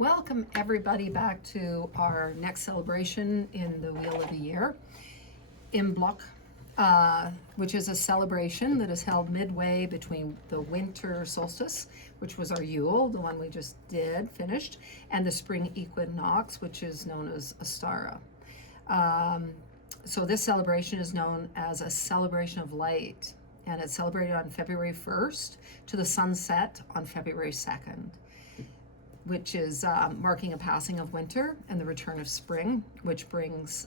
Welcome everybody back to our next celebration in the Wheel of the Year, Imbolc, which is a celebration that is held midway between the winter solstice, which was our Yule, the one we just finished, and the spring equinox, which is known as Astara. So this celebration is known as a celebration of light, and it's celebrated on February 1st to the sunset on February 2nd. Which is marking a passing of winter and the return of spring, which brings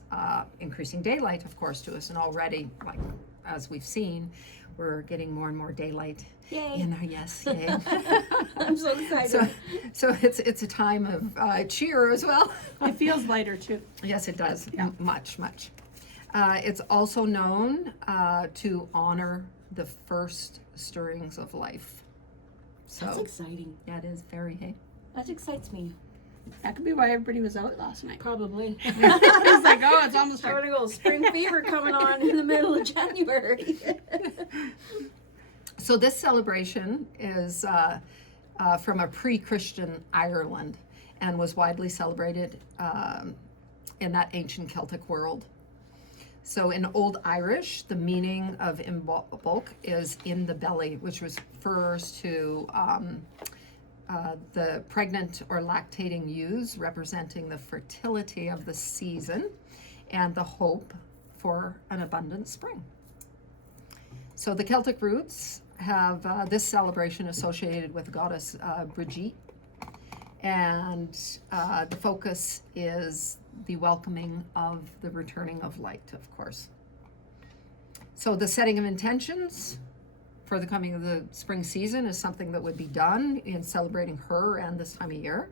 increasing daylight, of course, to us. And already, like as we've seen, we're getting more and more daylight. Yay! In our yes, yay! I'm so excited. So it's a time of cheer as well. It feels lighter too. Yes, it does. Yeah. Much. It's also known to honor the first stirrings of life. So That's exciting. yeah, it is very. Hey. That excites me. That could be why everybody was out last night. Probably. It's like, oh, it's almost Starting a little spring fever coming on in the middle of January. So this celebration is from a pre-Christian Ireland and was widely celebrated in that ancient Celtic world. So in Old Irish, the meaning of Imbolc is in the belly, which refers to the pregnant or lactating ewes, representing the fertility of the season and the hope for an abundant spring. So the Celtic roots have this celebration associated with the goddess Brigitte, and the focus is the welcoming of the returning of light, of course. So the setting of intentions for the coming of the spring season is something that would be done in celebrating her and this time of year.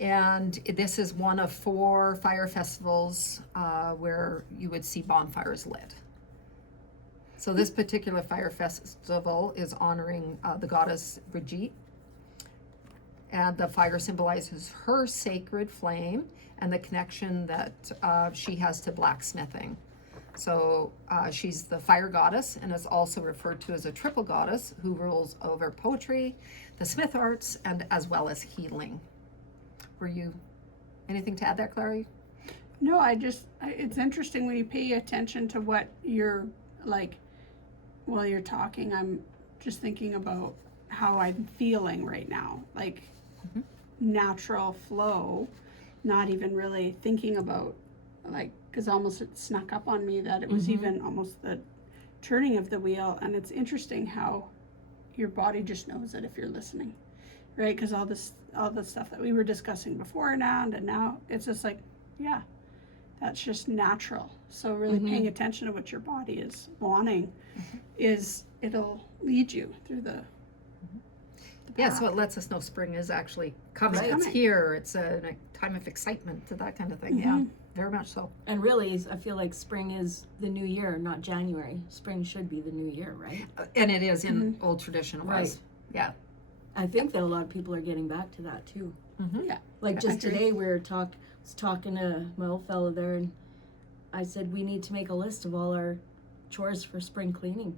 And this is one of 4 fire festivals where you would see bonfires lit. So this particular fire festival is honoring the goddess Brigitte, and the fire symbolizes her sacred flame and the connection that she has to blacksmithing. So she's the fire goddess, and is also referred to as a triple goddess who rules over poetry, the smith arts, and as well as healing. Were you anything to add there, Clary? No, it's interesting when you pay attention to what you're like while you're talking. I'm just thinking about how I'm feeling right now, like natural flow, not even really thinking about like, because almost it snuck up on me that it was even almost the turning of the wheel. And it's interesting how your body just knows it if you're listening, right? Because all the stuff that we were discussing beforehand and now it's just like, yeah, that's just natural. So really paying attention to what your body is wanting it'll lead you through the Yeah, so it lets us know spring is actually coming. Right. It's here. It's a time of excitement, that kind of thing. Yeah, very much so. And really, I feel like spring is the new year, not January. Spring should be the new year, right? And it is in old tradition wise. Right. Yeah. I think that a lot of people are getting back to that too. Yeah. Like just I agree. today, we were talking to my old fellow there, and I said we need to make a list of all our chores for spring cleaning.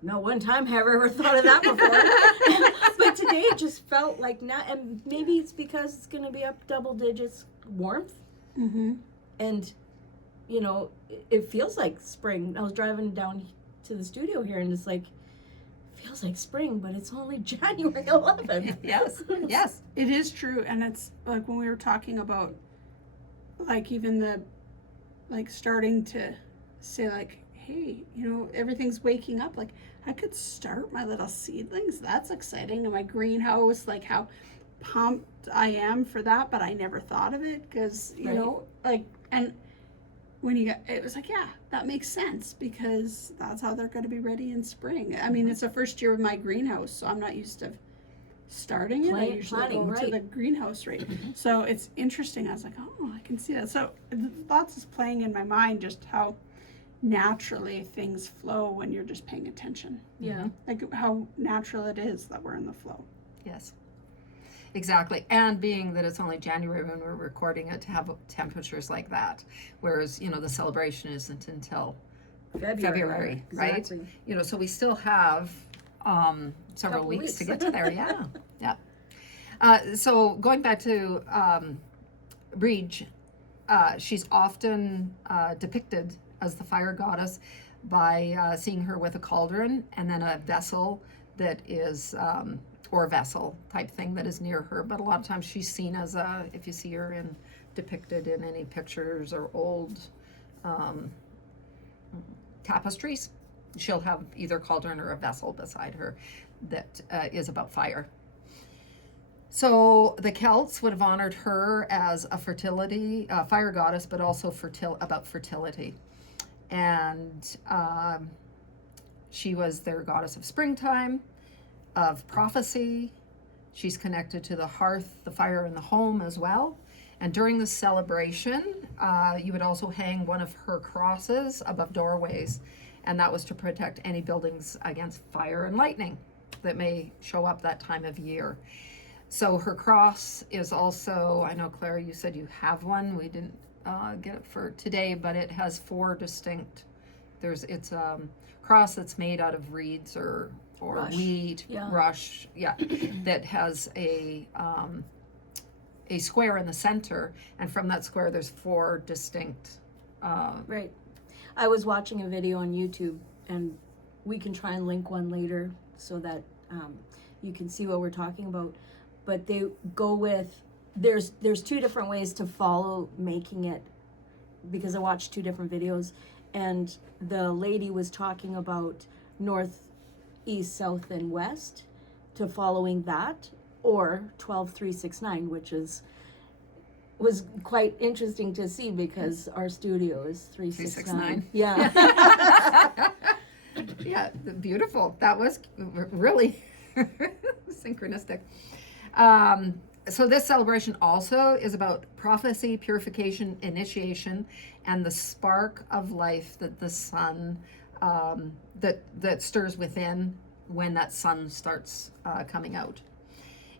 Not one time have I ever thought of that before. But today it just felt like now, and maybe it's because it's going to be up double digits warmth, and you know it feels like spring. I was driving down to the studio here, and it's like feels like spring, but it's only January 11th. Yes. Yes. It is true. And it's like when we were talking about like even the like starting to say like, hey, you know, everything's waking up. Like I could start my little seedlings. That's exciting. And my greenhouse, like how pumped I am for that, but I never thought of it because, you know, like, and when it was like, yeah, that makes sense because that's how they're going to be ready in spring. I mean, it's the first year of my greenhouse, so I'm not used to starting it. I usually go to the greenhouse, right? So it's interesting. I was like, oh, I can see that. So the thoughts is playing in my mind just how naturally things flow when you're just paying attention. Yeah. Like how natural it is that we're in the flow. Yes. Exactly. And being that it's only January when we're recording it, to have temperatures like that, whereas, you know, the celebration isn't until February, right? Exactly. You know, so we still have several Couple weeks weeks. to get to there. Yeah. Yeah. So going back to Breege, she's often depicted as the fire goddess by seeing her with a cauldron and then a vessel that is, or a vessel type thing that is near her. But a lot of times she's seen as if you see her depicted in any pictures or old tapestries, she'll have either a cauldron or a vessel beside her that is about fire. So the Celts would have honored her as a fertility, fire goddess, but also about fertility. And she was their goddess of springtime, of prophecy. She's connected to the hearth, the fire in the home as well. And during the celebration, you would also hang one of her crosses above doorways, and that was to protect any buildings against fire and lightning that may show up that time of year. So her cross is also, I know, Claire, you said you have one. We didn't get it for today, but it has 4 distinct, it's a cross that's made out of reeds or Rush. wheat, Yeah. rush, that has a square in the center, and from that square there's 4 distinct Right. I was watching a video on YouTube, and we can try and link one later so that you can see what we're talking about. But they go with, there's 2 different ways to follow making it, because I watched 2 different videos, and the lady was talking about north, east, south, and west to following that, or 12-3-6-9, which was quite interesting to see because our studio is 369. 369. Yeah. Yeah, beautiful. That was really synchronistic. So this celebration also is about prophecy, purification, initiation, and the spark of life that the sun that stirs within when that sun starts coming out.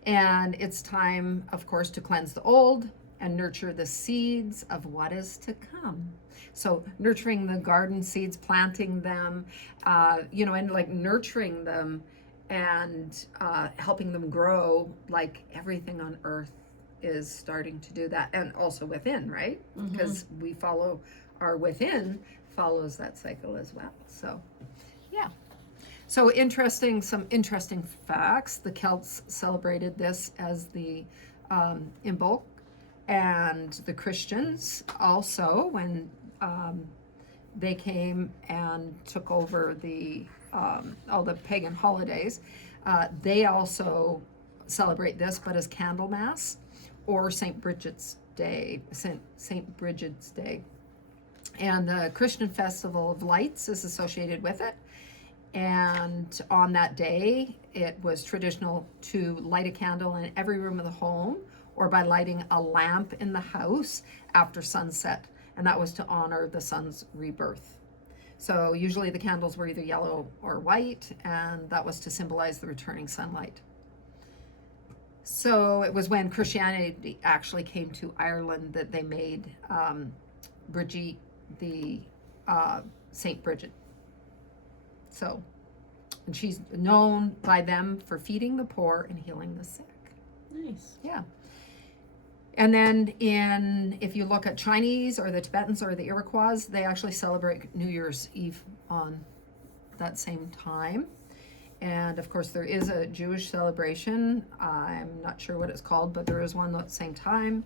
And it's time, of course, to cleanse the old and nurture the seeds of what is to come. So nurturing the garden seeds, planting them, and like nurturing them and helping them grow, like everything on earth is starting to do that. And also within, right? Because we follow, our within follows that cycle as well. So, yeah. So some interesting facts. The Celts celebrated this as the Imbolc, and the Christians also, when they came and took over all the pagan holidays, they also celebrate this, but as Candlemas or St. Bridget's Day, St. Bridget's Day. And the Christian Festival of Lights is associated with it. And on that day, it was traditional to light a candle in every room of the home, or by lighting a lamp in the house after sunset. And that was to honor the sun's rebirth. So usually the candles were either yellow or white, and that was to symbolize the returning sunlight. So it was when Christianity actually came to Ireland that they made Brigitte the Saint Bridget. So, and she's known by them for feeding the poor and healing the sick. Nice. Yeah. And then if you look at Chinese or the Tibetans or the Iroquois, they actually celebrate New Year's Eve on that same time. And of course there is a Jewish celebration. I'm not sure what it's called, but there is one at the same time.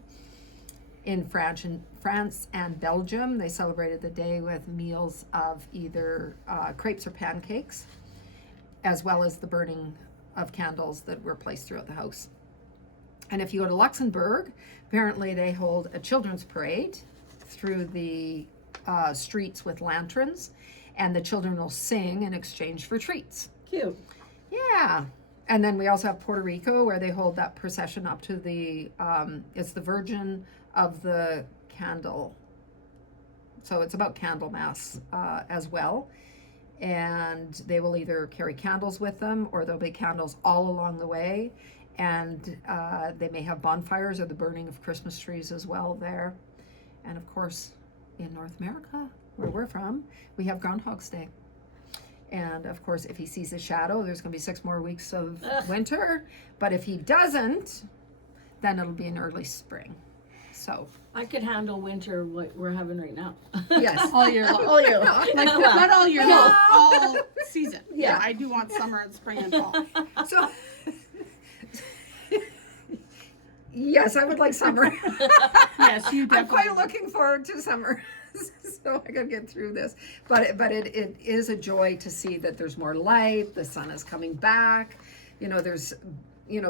In France and Belgium, they celebrated the day with meals of either crepes or pancakes, as well as the burning of candles that were placed throughout the house. And if you go to Luxembourg, apparently they hold a children's parade through the streets with lanterns, and the children will sing in exchange for treats. Cute. Yeah. And then we also have Puerto Rico, where they hold that procession up to it's the Virgin of the Candle. So it's about Candlemas as well. And they will either carry candles with them, or there'll be candles all along the way. And they may have bonfires or the burning of Christmas trees as well there. And of course, in North America, where we're from, we have Groundhog's Day. And of course, if he sees a shadow, there's going to be 6 more weeks of winter. But if he doesn't, then it'll be an early spring. So, I could handle winter what we're having right now. yes. All year long. All year long. Like, Well, not all year long, all season. Yeah. I do want summer and spring and fall. So, yes, I would like summer. Yes, you I'm definitely. quite looking forward to summer, so I gotta get through this. But it is a joy to see that there's more light. The sun is coming back. There's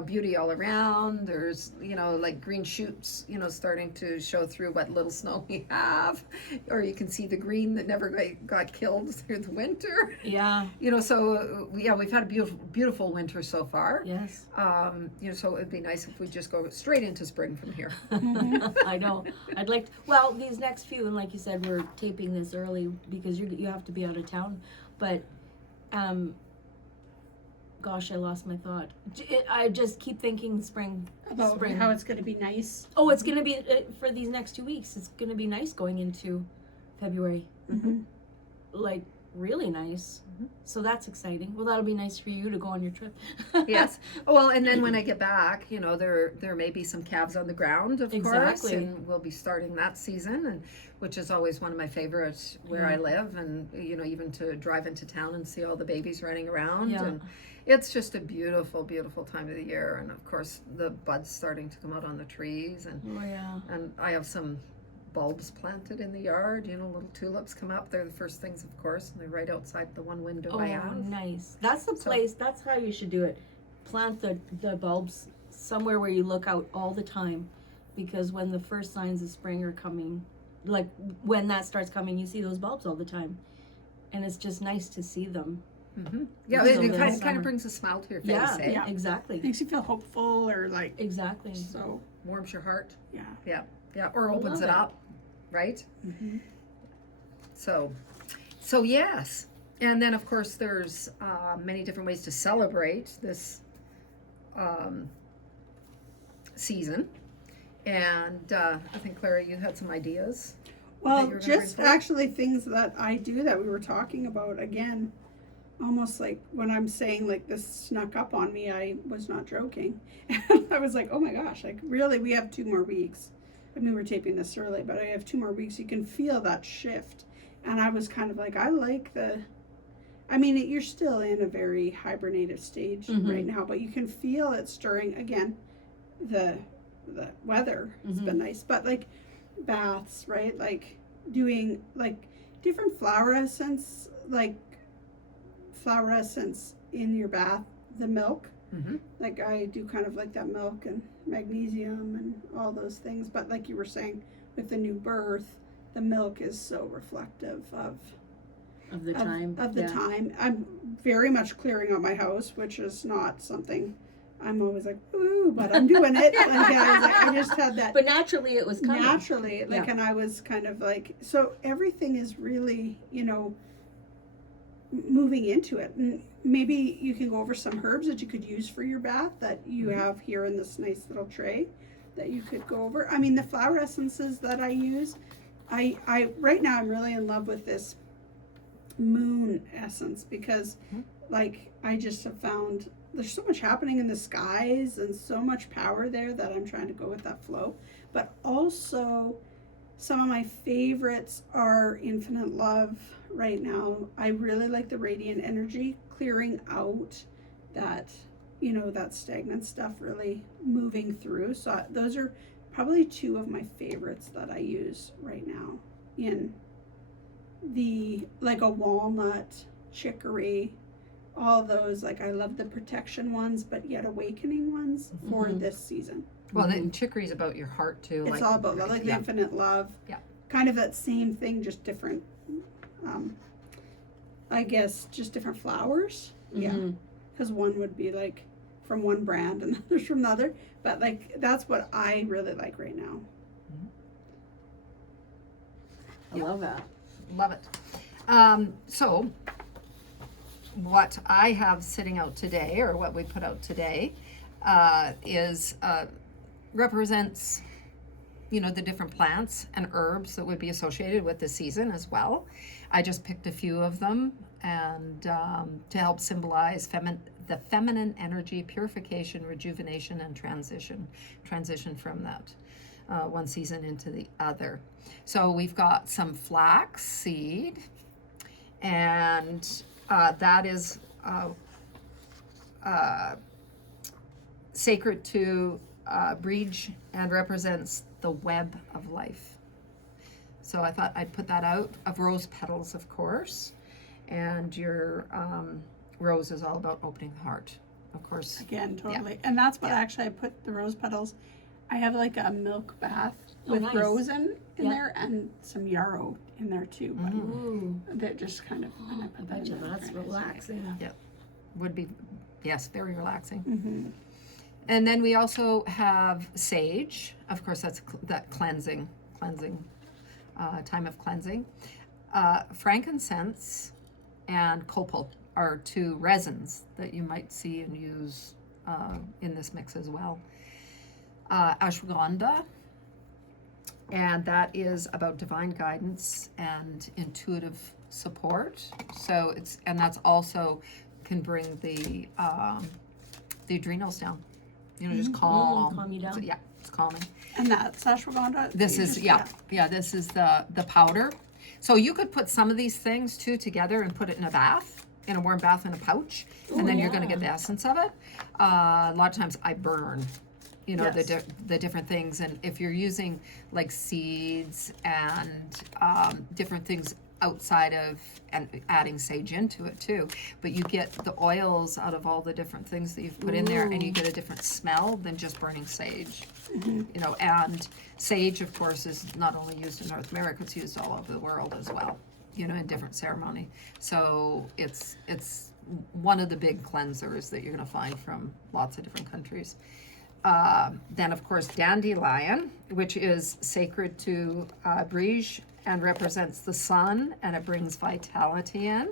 beauty all around. There's like green shoots starting to show through what little snow we have, or you can see the green that never got killed through the winter. Yeah. So yeah, we've had a beautiful winter so far. Yes. So it'd be nice if we just go straight into spring from here. I know. I'd like. Well, these next few, and like you said, we're taping this early because you have to be out of town. But, gosh, I lost my thought. I just keep thinking spring. About spring. how it's going to be nice. Oh, it's gonna be for these next 2 weeks. It's gonna be nice going into February. Mm-hmm. Like really nice. So that's exciting. Well, that'll be nice for you to go on your trip. Yes. Well, and then when I get back, there may be some calves on the ground, of course, Exactly. and we'll be starting that season, and which is always one of my favorites where I live, and even to drive into town and see all the babies running around, Yeah. and it's just a beautiful, beautiful time of the year, and of course the buds starting to come out on the trees, and Oh yeah. I have some bulbs planted in the yard. Little tulips come up. They're the first things, of course, and they're right outside the one window Oh, I have. nice. That's the So- place. That's how you should do it. Plant the bulbs somewhere where you look out all the time, because when the first signs of spring are coming, like when that starts coming, you see those bulbs all the time, and it's just nice to see them. Mm-hmm. Yeah, So it then kind summer. of brings a smile to your face. Yeah, eh? Yeah. exactly, Makes you feel hopeful or like, exactly. so, Warms your heart. yeah. Yeah, or I opens love it it. up, right? Mm-hmm. So yes, and then of course there's many different ways to celebrate this season, and I think Clara, you had some ideas. that Well, you were gonna just bring forward? actually things that I do that we were talking about again, almost like when I'm saying like this snuck up on me, I was not joking. And I was like, oh my gosh, like really, we have 2 more weeks. I mean, we're taping this early, but I have 2 more weeks. You can feel that shift. And I was kind of like, you're still in a very hibernative stage right now, but you can feel it stirring again. The weather has been nice, but like baths, right? Like doing like different flower essence in your bath, the milk. Mhm. Like I do kind of like that milk and magnesium and all those things, but like you were saying with the new birth, the milk is so reflective of Of the time. of the yeah. time. I'm very much clearing out my house, which is not something I'm always like, ooh, but I'm doing it. I just had that But naturally, it was coming. naturally, like, Yeah. and I was kind of like, so everything is really, moving into it. And maybe you can go over some herbs that you could use for your bath that you have here in this nice little tray that you could go over. I mean, the flower essences that I use, I right now I'm really in love with this moon essence because like I just have found there's so much happening in the skies and so much power there that I'm trying to go with that flow. But also some of my favorites are Infinite Love right now. I really like the radiant energy clearing out that that stagnant stuff really moving through. So those are probably 2 of my favorites that I use right now in the like a walnut, chicory, all those. Like I love the protection ones, but yet awakening ones for this season. Well, then chicory's about your heart too. It's all about love, like the yeah. Infinite Love. Yeah. Kind of that same thing, just different. I guess just different flowers. Yeah. Because one would be like from one brand and the other's from the other. But like that's what I really like right now. I love that. Love it. So what I have sitting out today, or what we put out today, is represents the different plants and herbs that would be associated with the season as well. I just picked a few of them and to help symbolize the feminine energy, purification, rejuvenation, and transition from that one season into the other. So we've got some flax seed, and that is sacred to Breege and represents the web of life. So I thought I'd put that out, of rose petals, of course. And your rose is all about opening the heart, of course. Again, totally. And that's what actually I put the rose petals. I have like a milk bath with nice. rose in there and some yarrow in there too. But Ooh, that just kind of, and I I put that bet you in there that's for nice. relaxing. Would be, yes, very relaxing. Mm-hmm. And then we also have sage. Of course, that's that cleansing time of cleansing. Frankincense and copal are two resins that you might see and use in this mix as well. Ashwagandha, and that is about divine guidance and intuitive support. So that's also can bring the adrenals down. You know, just calm. Calm you down. So, yeah, it's calming. And that's ashwagandha. This is this is the powder. So you could put some of these things too together and put it in a bath, in a warm bath in a pouch, and then you're going to get the essence of it. A lot of times I burn, you know, the different things, and if you're using like seeds and different things outside of, and adding sage into it too, but you get the oils out of all the different things that you've put in there, and you get a different smell than just burning sage. You know, and sage, of course, is not only used in North America, it's used all over the world as well, you know, in different ceremony. So it's one of the big cleansers that you're going to find from lots of different countries. Then, of course, dandelion, which is sacred to Breege and represents the sun, and it brings vitality in.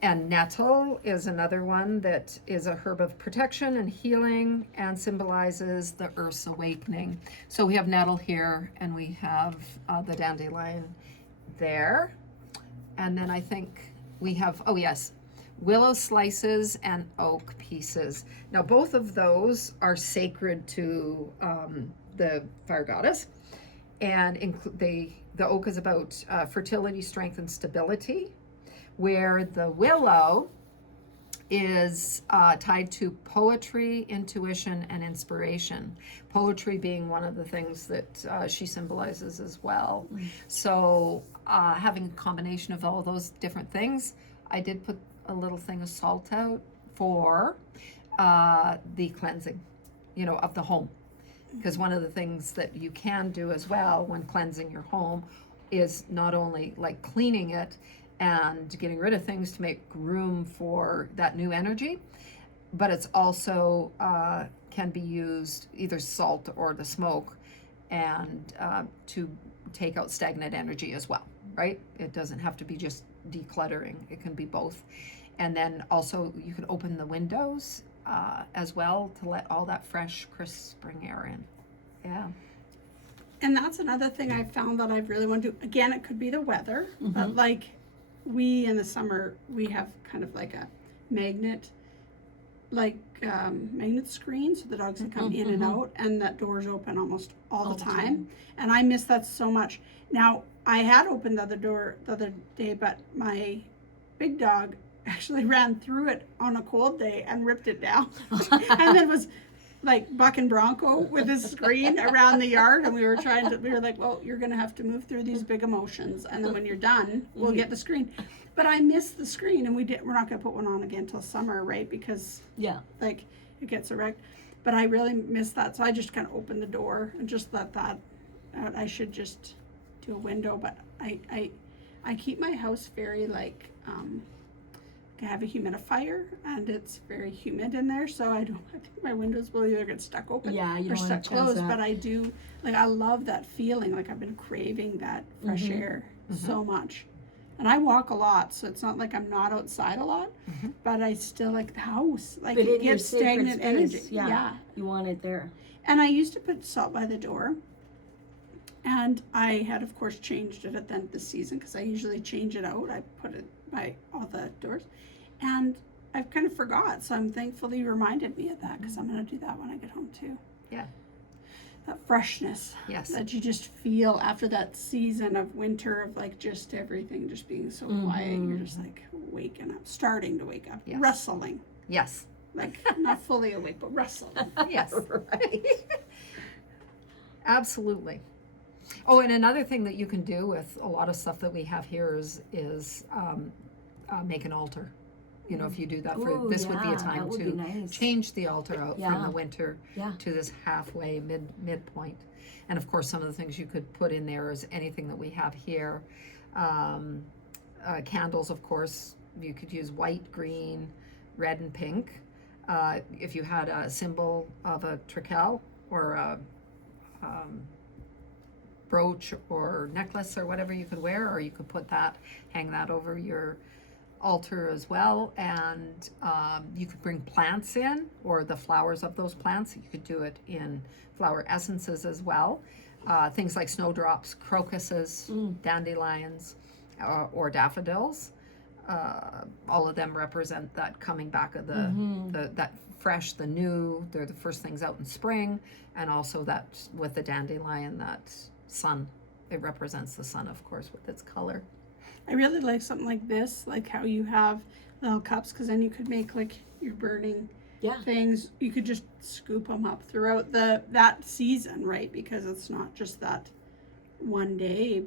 And nettle is another one that is a herb of protection and healing and symbolizes the earth's awakening. So we have nettle here, and we have the dandelion there. And then I think we have, willow slices and oak pieces. Now both of those are sacred to the fire goddess, and the oak is about fertility, strength, and stability, where the willow is tied to poetry, intuition, and inspiration. Poetry being one of the things that she symbolizes as well. So having a combination of all those different things, I did put a little thing of salt out for the cleansing, you know, of the home. Because one of the things that you can do as well when cleansing your home is not only like cleaning it and getting rid of things to make room for that new energy, but it's also can be used, either salt or the smoke, and to take out stagnant energy as well, right? It doesn't have to be just decluttering, it can be both. And then also you can open the windows as well to let all that fresh, crisp spring air in. Yeah. And that's another thing I found that I really want to do. Again, it could be the weather, but like we in the summer, we have kind of like a magnet, magnet screen, so the dogs can come in and out, and that door's open almost all the time. And I miss that so much. Now, I had opened the other door the other day, but my big dog actually ran through it on a cold day and ripped it down. And then was like bucking bronco with his screen around the yard, and we were like, well, you're gonna have to move through these big emotions, and then when you're done, we'll get the screen. But I missed the screen, and we're not gonna put one on again till summer, right? Because like it gets erect. But I really missed that, so I just kind of opened the door and just let that out. I should just do a window, but I keep my house very like I have a humidifier, and it's very humid in there, so I think my windows will either get stuck open or stuck closed. But I do, like, I love that feeling. Like, I've been craving that fresh air so much. And I walk a lot, so it's not like I'm not outside a lot, but I still like the house. Like, but it gets stagnant energy. Yeah, you want it there. And I used to put salt by the door, and I had, of course, changed it at the end of the season, because I usually change it out. I put it by all the doors. And I've kind of forgot, so I'm thankful you reminded me of that, because I'm going to do that when I get home too. Yeah. That freshness Yes. that you just feel after that season of winter of like just everything just being so quiet. You're just like waking up, starting to wake up, Yes. wrestling. Yes. Like not fully awake, but wrestling. Yes. Right. Absolutely. Oh, and another thing that you can do with a lot of stuff that we have here is make an altar. You know, if you do that, Ooh, this would be a yeah, time that would to be nice. change the altar out from Yeah. the winter Yeah. to this halfway midpoint. And of course, some of the things you could put in there is anything that we have here. Candles, of course, you could use white, green, red, and pink. If you had a symbol of a tricale or a brooch or necklace or whatever you could wear, or you could put that, hang that over your altar as well. And you could bring plants in, or the flowers of those plants. You could do it in flower essences as well. Things like snowdrops, crocuses, dandelions, or daffodils. All of them represent that coming back of the that fresh, the new. They're the first things out in spring, and also that with the dandelion, that sun. It represents the sun, of course, with its color. I really like something like this, like how you have little cups, because then you could make like your burning Yeah. things. You could just scoop them up throughout that season, right? Because it's not just that one day.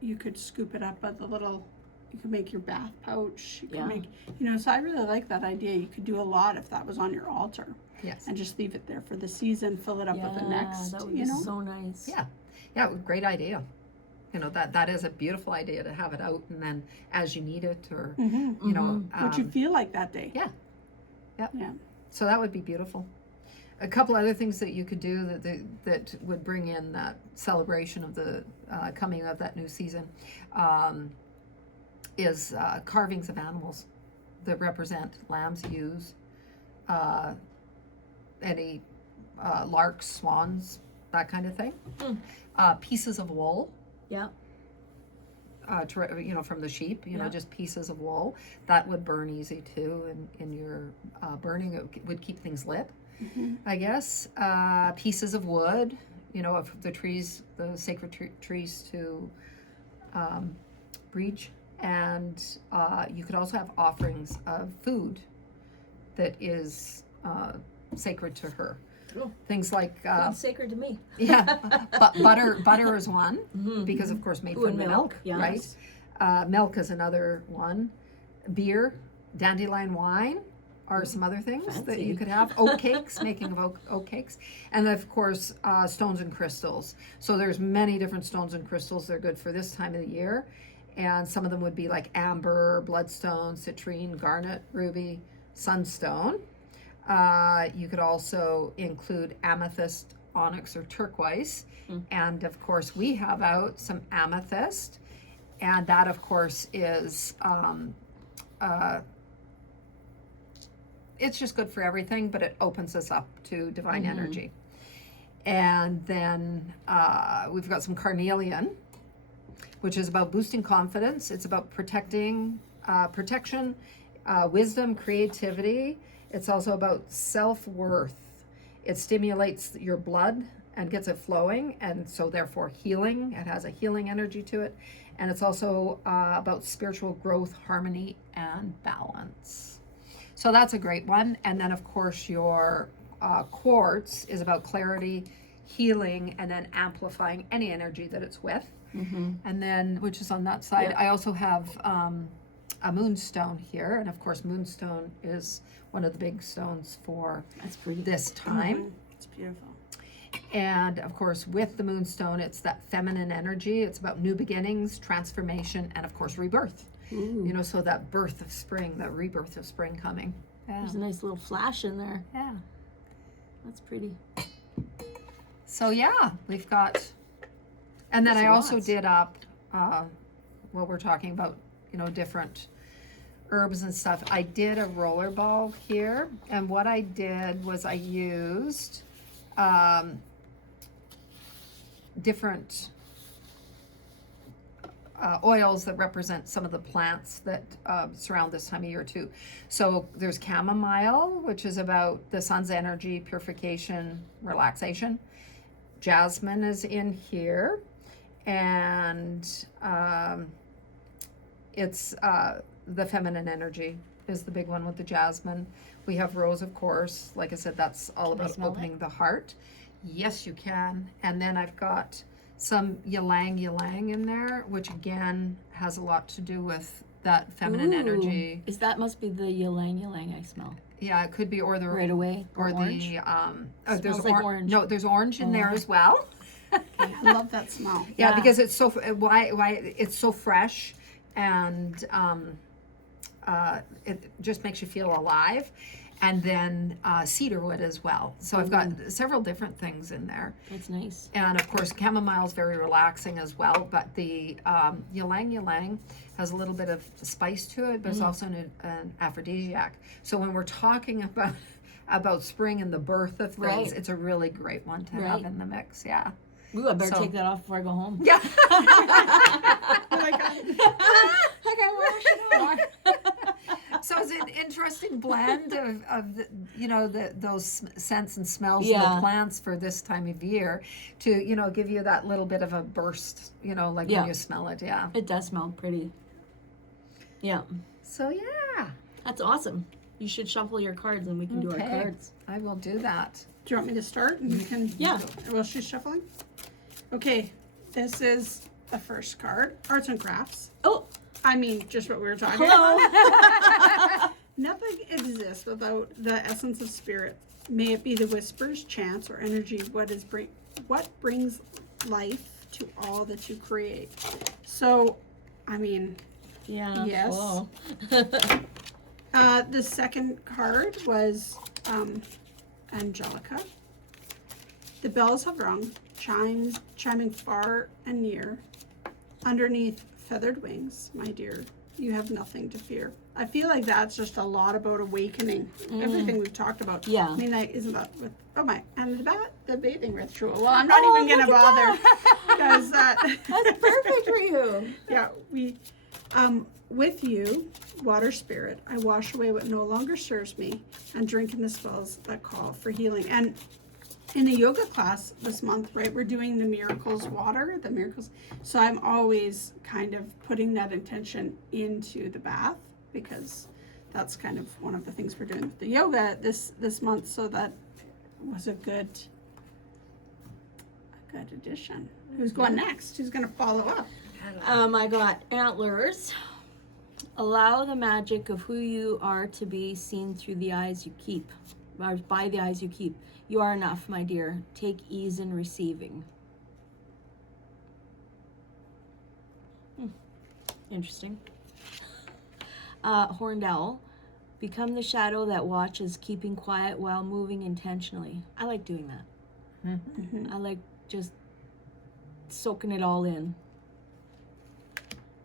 You could scoop it up at the little. You could make your bath pouch. You could Yeah. make, so I really like that idea. You could do a lot if that was on your altar, Yes. and just leave it there for the season. Fill it up with the next. That would be so nice. Yeah. Yeah, great idea. You know, that is a beautiful idea to have it out, and then as you need it, or you know, What you feel like that day. yeah. Yep. Yeah. So that would be beautiful. A couple other things that you could do that would bring in that celebration of the coming of that new season is carvings of animals that represent lambs, ewes, any larks, swans, that kind of thing. Pieces of wool. Yeah. From the sheep, Yeah. just pieces of wool that would burn easy too, and in your burning it would keep things lit. I guess pieces of wood, of the trees, the sacred trees to breach, and you could also have offerings of food that is sacred to her. Oh. Things like Food's sacred to me. butter is one, because of course made Ooh, from and the milk, yes. right? Milk is another one. Beer, dandelion wine are some other things that you Fancy. could have. Oat cakes, making of oat cakes, and then of course stones and crystals. So there's many different stones and crystals that are good for this time of the year, and some of them would be like amber, bloodstone, citrine, garnet, ruby, sunstone. You could also include amethyst, onyx, or turquoise. And of course, we have out some amethyst. And that, of course, is, it's just good for everything, but it opens us up to divine energy. And then we've got some carnelian, which is about boosting confidence. It's about protection, wisdom, creativity. It's also about self-worth. It stimulates your blood and gets it flowing, and so therefore healing. It has a healing energy to it. And it's also about spiritual growth, harmony, and balance. So that's a great one. And then of course your quartz is about clarity, healing, and then amplifying any energy that it's with. And then, which is on that side, I also have a moonstone here, and of course moonstone is one of the big stones for That's pretty. this time. It's beautiful. And of course with the moonstone, it's that feminine energy. It's about new beginnings, transformation, and of course rebirth. So that birth of spring, that rebirth of spring coming. There's a nice little flash in there. Yeah. That's pretty. So yeah, we've got, and then There's I also lots. did up, what we're talking about, different herbs and stuff. I did a rollerball here, and what I did was I used different oils that represent some of the plants that surround this time of year too. So there's chamomile, which is about the sun's energy, purification, relaxation. Jasmine is in here, and it's the feminine energy is the big one with the jasmine. We have rose, of course. Like I said, that's all Can I about smell opening the heart. Yes, you can. And then I've got some ylang ylang in there, which again has a lot to do with that feminine energy. Is that must be the ylang ylang I smell Yeah, it could be, or the right away, or orange? the there's Smells like orange. No, there's orange in there as well. I love that smell. Yeah, Yeah. because it's so why it's so fresh, and it just makes you feel alive. And then cedarwood as well. So I've got several different things in there. That's nice. And of course, chamomile is very relaxing as well. But the ylang ylang has a little bit of spice to it, but it's also an aphrodisiac. So when we're talking about spring and the birth of things, Right. it's a really great one to have in the mix. Yeah. Ooh, I better So- take that off before I go home. Yeah. I gotta wash it off. So it's an interesting blend of the, those scents and smells of Yeah. the plants for this time of year to, give you that little bit of a burst, like Yeah. when you smell it. Yeah. It does smell pretty. Yeah, So yeah, that's awesome. You should shuffle your cards and we can do our Okay. cards. I will do that. Do you want me to start? And you can. Yeah. Well, she's shuffling. Okay, this is the first card. Arts and crafts. Oh, I mean, just what we were talking about. hello. Nothing exists without the essence of spirit. May it be the whispers, chants, or energy. What brings life to all that you create. So, I mean, Yeah. Yes. Whoa. the second card was Angelica. The bells have rung, chiming far and near. Underneath feathered wings, my dear, you have nothing to fear. I feel like that's just a lot about awakening. Everything we've talked about. Yeah. I mean, that isn't that with, oh my, and the bathing ritual. Well, I'm not even going to bother. Because, That's perfect for you. yeah, with you, water spirit, I wash away what no longer serves me and drink in the spells that call for healing. And in the yoga class this month, right, we're doing the miracles water, the miracles. So I'm always kind of putting that intention into the bath because that's kind of one of the things we're doing with the yoga this month. So that was a good addition. Who's going next? Who's going to follow up? I got antlers. Allow the magic of who you are to be seen through the eyes you keep, or by the eyes you keep. You are enough, my dear. Take ease in receiving. Interesting. Horned owl. Become the shadow that watches, keeping quiet while moving intentionally. I like doing that. Mm-hmm. I like just soaking it all in.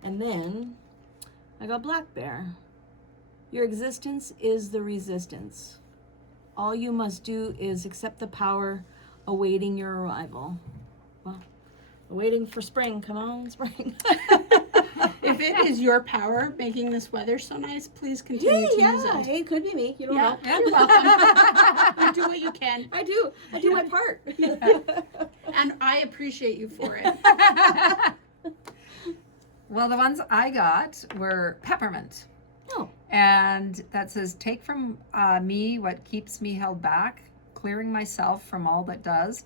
And then I got black bear. Your existence is the resistance. All you must do is accept the power awaiting your arrival. Well, waiting for spring. Come on, spring. If it is your power making this weather so nice, please continue to use it. It could be me. You don't Yeah, know. you're welcome. You do what you can. I do. I do my part. And I appreciate you for it. Well, the ones I got were peppermint. Oh. And that says, take from me what keeps me held back, clearing myself from all that does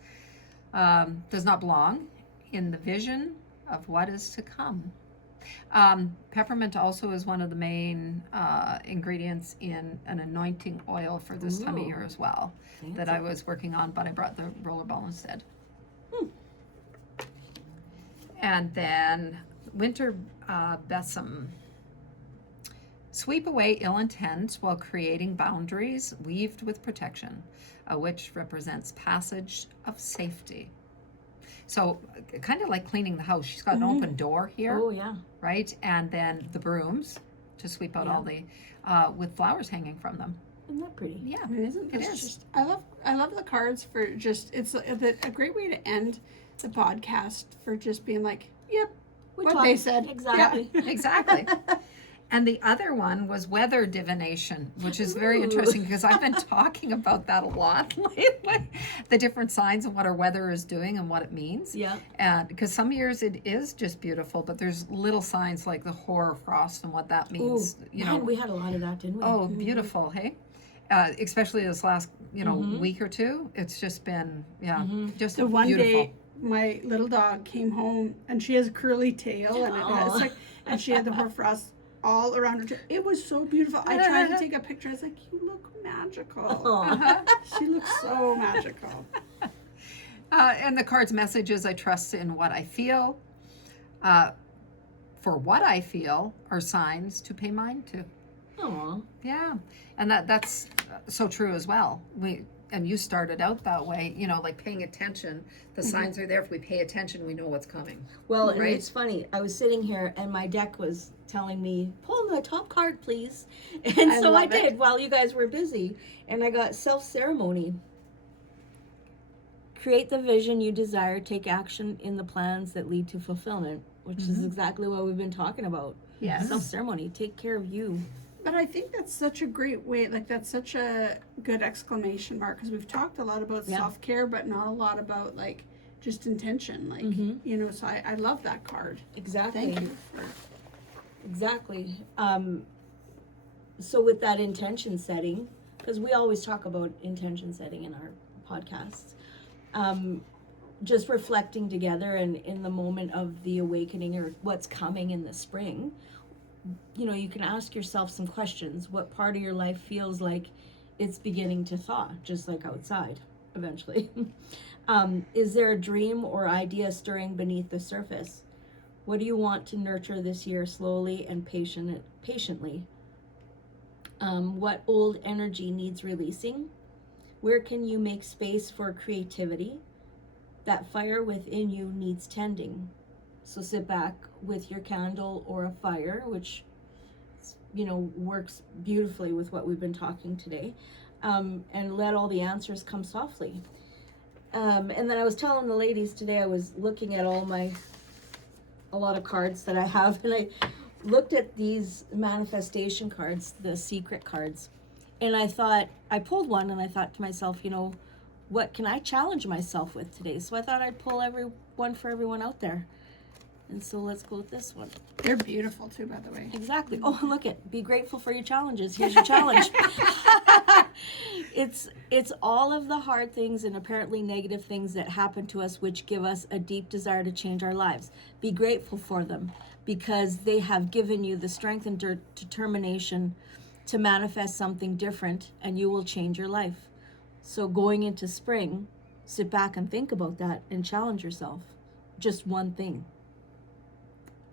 not belong in the vision of what is to come. Peppermint also is one of the main ingredients in an anointing oil for this time of year as well that I was working on, but I brought the rollerball instead. And then winter besom. Sweep away ill intent while creating boundaries weaved with protection, which represents passage of safety. So kind of like cleaning the house. She's got an open door here, Oh, yeah. right? And then the brooms to sweep out all the, with flowers hanging from them. Isn't that pretty? Yeah, I mean, isn't it this is. just? I love the cards for just. It's a great way to end the podcast for just being like, yep, We What talked- they said. Exactly. Exactly. And the other one was weather divination, which is very Ooh. interesting because I've been talking about that a lot lately. The different signs of what our weather is doing and what it means. Yeah. And because some years it is just beautiful, but there's little signs like the hoarfrost and what that Ooh, means. man, we had a lot of that, didn't we? Oh, beautiful, hey? Especially this last, week or two. It's just been, just The one beautiful. day my little dog came home and she has a curly tail and Aw. and she had the hoarfrost all around her tail. It was so beautiful. I tried to take a picture. I was like, you look magical. Aw. She looks so magical. And the card's message is I trust in what I feel. For what I feel are signs to pay mind to. Aw. Yeah. And that's so true as well. And you started out that way, like paying attention. The signs are there. If we pay attention, we know what's coming. Well, and Right? it's funny. I was sitting here and my deck was telling me, pull the top card, please. And I so I love it. did while you guys were busy. And I got self-ceremony. Create the vision you desire. Take action in the plans that lead to fulfillment, which is exactly what we've been talking about. Yes. Self-ceremony. Take care of you. But I think that's such a great way, like that's such a good exclamation mark, because we've talked a lot about Yeah. self-care, but not a lot about like just intention, like, so I love that card. Exactly. Thank you for, Exactly. So with that intention setting, because we always talk about intention setting in our podcasts, just reflecting together and in the moment of the awakening or what's coming in the spring, you can ask yourself some questions. What part of your life feels like it's beginning to thaw, just like outside, eventually? Is there a dream or idea stirring beneath the surface? What do you want to nurture this year slowly and patiently? What old energy needs releasing? Where can you make space for creativity? That fire within you needs tending. So sit back with your candle or a fire, which, works beautifully with what we've been talking today, and let all the answers come softly. And then I was telling the ladies today, I was looking at a lot of cards that I have, and I looked at these manifestation cards, the secret cards, and I pulled one and I thought to myself, what can I challenge myself with today? So I thought I'd pull one for everyone out there. And so let's go with this one. they're beautiful too, by the way. Exactly. Oh, look it. Be grateful for your challenges. Here's your challenge. It's all of the hard things and apparently negative things that happen to us which give us a deep desire to change our lives. Be grateful for them because they have given you the strength and determination to manifest something different, and you will change your life. So going into spring, sit back and think about that and challenge yourself. Just one thing.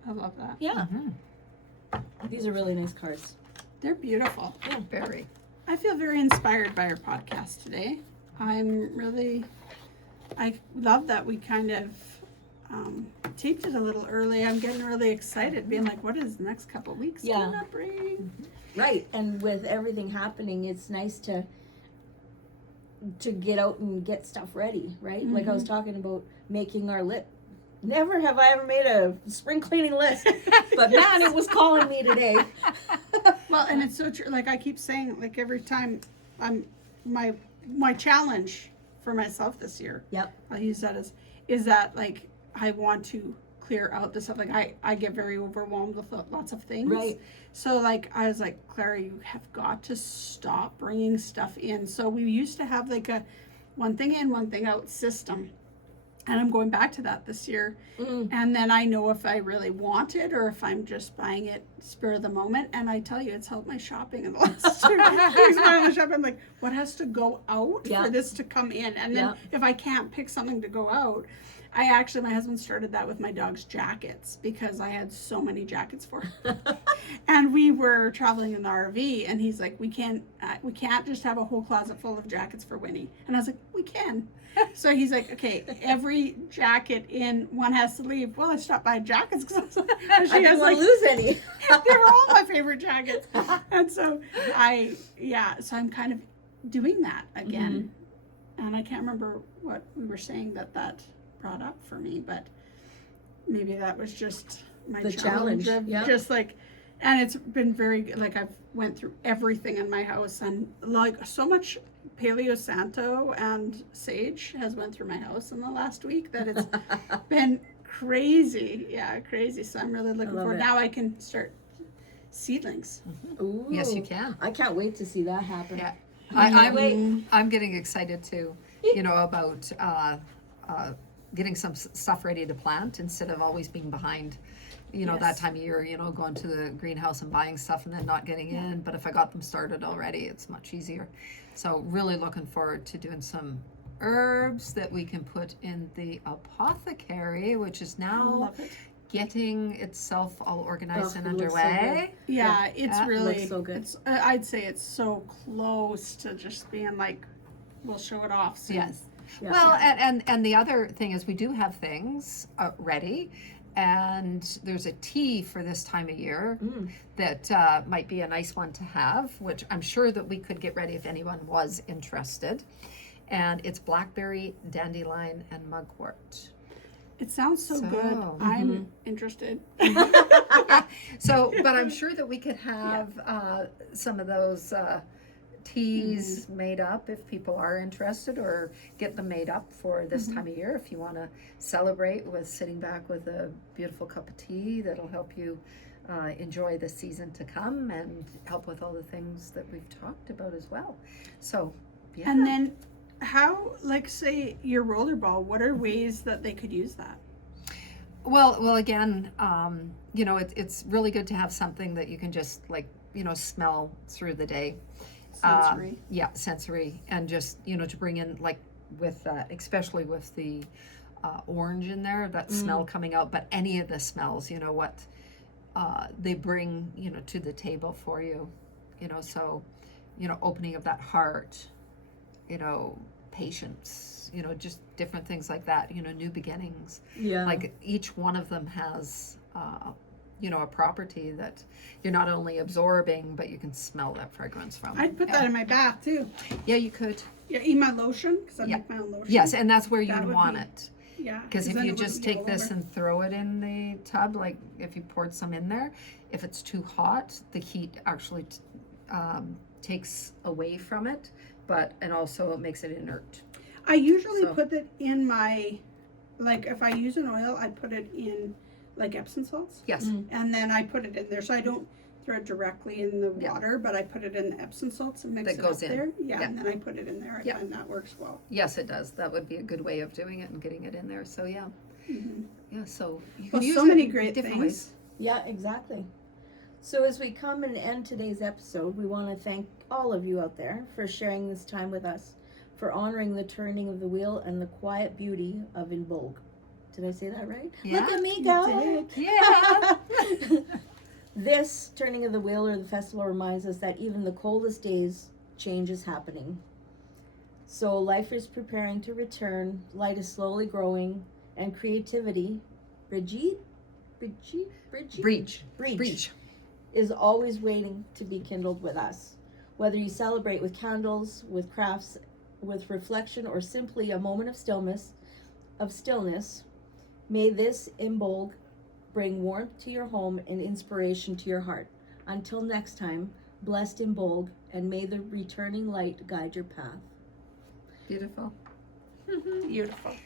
I love that. Yeah. These are really nice cards. They're beautiful. Yeah, very. I feel very inspired by our podcast today. I love that we kind of taped it a little early. I'm getting really excited, being like, what is the next couple of weeks Yeah. gonna bring? Right. And with everything happening, it's nice to get out and get stuff ready, right? Like I was talking about making our list. Never have I ever made a spring cleaning list, but man, it was calling me today. Well, and it's so true. Like I keep saying, like every time my challenge for myself this year. Yep. I'll use that is that like I want to clear out the stuff. Like I get very overwhelmed with lots of things. Right. So like I was like, Clara, you have got to stop bringing stuff in. So we used to have like a one thing in, one thing out system. And I'm going back to that this year. And then I know if I really want it or if I'm just buying it spur of the moment. And I tell you, it's helped my shopping in the last 2 weeks. When I'm shopping, I'm like, what has to go out for this to come in? And then if I can't pick something to go out, my husband started that with my dog's jackets because I had so many jackets for him. And we were traveling in the RV and he's like, we can't just have a whole closet full of jackets for Winnie. And I was like, we can. So he's like, okay, every jacket in one has to leave. Well, I stopped buying jackets because I didn't want to lose any. they were all my favorite jackets. And so so I'm kind of doing that again. And I can't remember what we were saying that brought up for me, but maybe that was just my The challenge challenge, of yeah. just like, and it's been very good. Like I've went through everything in my house, and like so much Paleo Santo and sage has went through my house in the last week that it's been crazy. Yeah, crazy. So I'm really looking love forward. it. Now I can start seedlings. Ooh. Yes, you can. I can't wait to see that happen. Yeah. Wait. I'm getting excited too, about getting some stuff ready to plant instead of always being behind, that Yes. time of year, going to the greenhouse and buying stuff and then not getting in. But if I got them started already, it's much easier. So really looking forward to doing some herbs that we can put in the apothecary, which is I now love it. getting itself all organized Oh, and it looks so underway. Yeah, it's that really looks so good. It's I'd say it's so close to just being like, we'll show it off soon. Yes. Yeah. Well, and the other thing is we do have things ready, and there's a tea for this time of year that might be a nice one to have, which I'm sure that we could get ready if anyone was interested. And it's blackberry, dandelion, and mugwort. It sounds so good. So, I'm interested. So, but I'm sure that we could have some of those teas made up if people are interested, or get them made up for this time of year if you want to celebrate with sitting back with a beautiful cup of tea that'll help you enjoy the season to come and help with all the things that we've talked about as well. So, yeah. And then how, like, say your rollerball, what are ways that they could use that? Well, again, it's really good to have something that you can just smell through the day. Sensory. Yeah, sensory, and just to bring in with especially with the orange in there, that smell coming out. But any of the smells, what they bring, to the table for you, so opening of that heart, patience, just different things like that. New beginnings. Yeah. Like each one of them has a property that you're not only absorbing, but you can smell that fragrance from. I'd put that in my bath too. Yeah, you could. Yeah, in my lotion, because I Yeah. make my own lotion. Yes, and that's where That you'd would want be- it. Yeah. Because if then you it just wouldn't take go this over. and throw it in the tub, like if you poured some in there, if it's too hot, the heat actually takes away from it, and also it makes it inert. I usually So- put it in my, like, if I use an oil, I put it in like Epsom salts, Yes. and then I put it in there, so I don't throw it directly in the Yeah. water, but I put it in the Epsom salts and mix That it goes up in. there. Yeah, Yeah. and then I put it in there, Yeah. and that works well. Yes, it does. That would be a good way of doing it and getting it in there. So yeah. Yeah, so you can Well, use so it many in great different things. ways. Yeah, exactly. So as we come and end today's episode, we want to thank all of you out there for sharing this time with us, for honoring the turning of the wheel and the quiet beauty of Imbolc. Did I say that right? Yeah, Look at me you go! Yeah. This turning of the wheel or the festival reminds us that even the coldest days, change is happening. So life is preparing to return, light is slowly growing, and creativity, Brigitte, Breach. is always waiting to be kindled with us. Whether you celebrate with candles, with crafts, with reflection, or simply a moment of stillness, may this Imbolc bring warmth to your home and inspiration to your heart. Until next time, blessed Imbolc, and may the returning light guide your path. Beautiful. Beautiful.